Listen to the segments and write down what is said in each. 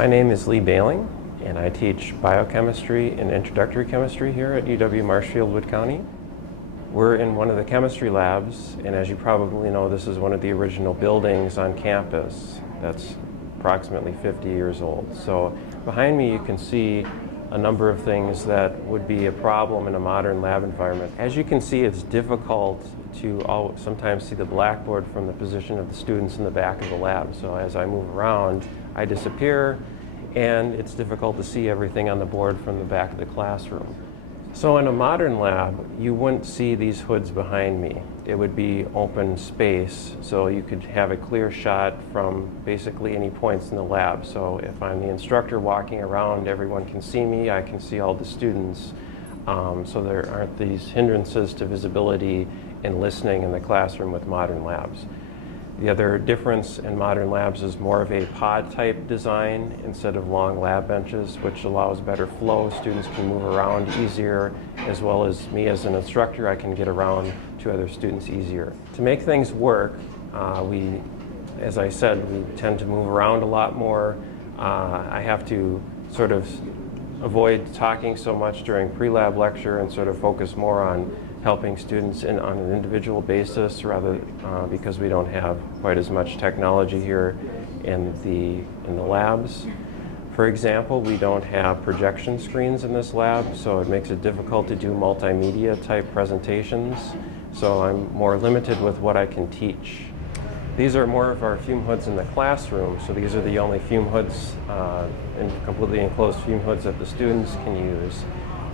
My name is Lee Bailing, and I teach biochemistry and introductory chemistry here at UW-Marshfield, Wood County. We're in one of the chemistry labs, and as you probably know, this is one of the original buildings on campus that's approximately 50 years old. So behind me you can see a number of things that would be a problem in a modern lab environment. As you can see, it's difficult to sometimes see the blackboard from the position of the students in the back of the lab. So as I move around, I disappear, and it's difficult to see everything on the board from the back of the classroom. So in a modern lab, you wouldn't see these hoods behind me. It would be open space, so you could have a clear shot from basically any points in the lab. So if I'm the instructor walking around, everyone can see me, I can see all the students. So there aren't these hindrances to visibility and listening in the classroom with modern labs. The other difference in modern labs is more of a pod type design instead of long lab benches, which allows better flow. Students can move around easier, as well as me as an instructor, I can get around to other students easier. To make things work, as I said, we tend to move around a lot more. I have to sort of avoid talking so much during pre-lab lecture and sort of focus more on helping students on an individual basis, rather because we don't have quite as much technology here in the labs. For example, we don't have projection screens in this lab, so it makes it difficult to do multimedia type presentations. So I'm more limited with what I can teach. These are more of our fume hoods in the classroom, so these are the only fume hoods, completely enclosed fume hoods that the students can use.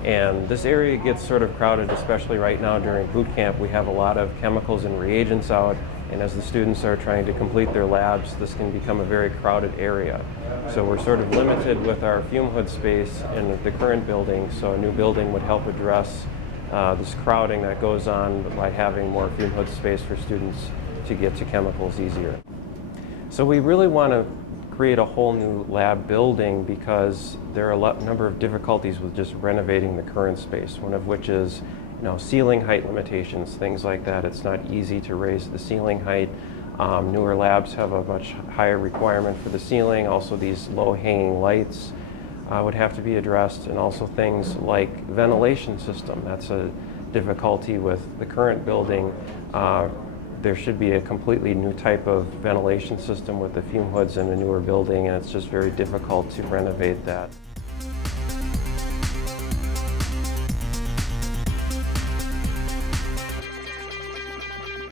And this area gets sort of crowded, especially right now during boot camp. We have a lot of chemicals and reagents out, and as the students are trying to complete their labs, this can become a very crowded area. So we're sort of limited with our fume hood space in the current building, so a new building would help address this crowding that goes on by having more fume hood space for students to get to chemicals easier. So we really want to create a whole new lab building because there are a number of difficulties with just renovating the current space, one of which is ceiling height limitations, things like that. It's not easy to raise the ceiling height. Newer labs have a much higher requirement for the ceiling. Also, these low-hanging lights would have to be addressed, and also things like ventilation system. That's a difficulty with the current building. There should be a completely new type of ventilation system with the fume hoods in a newer building, and it's just very difficult to renovate that.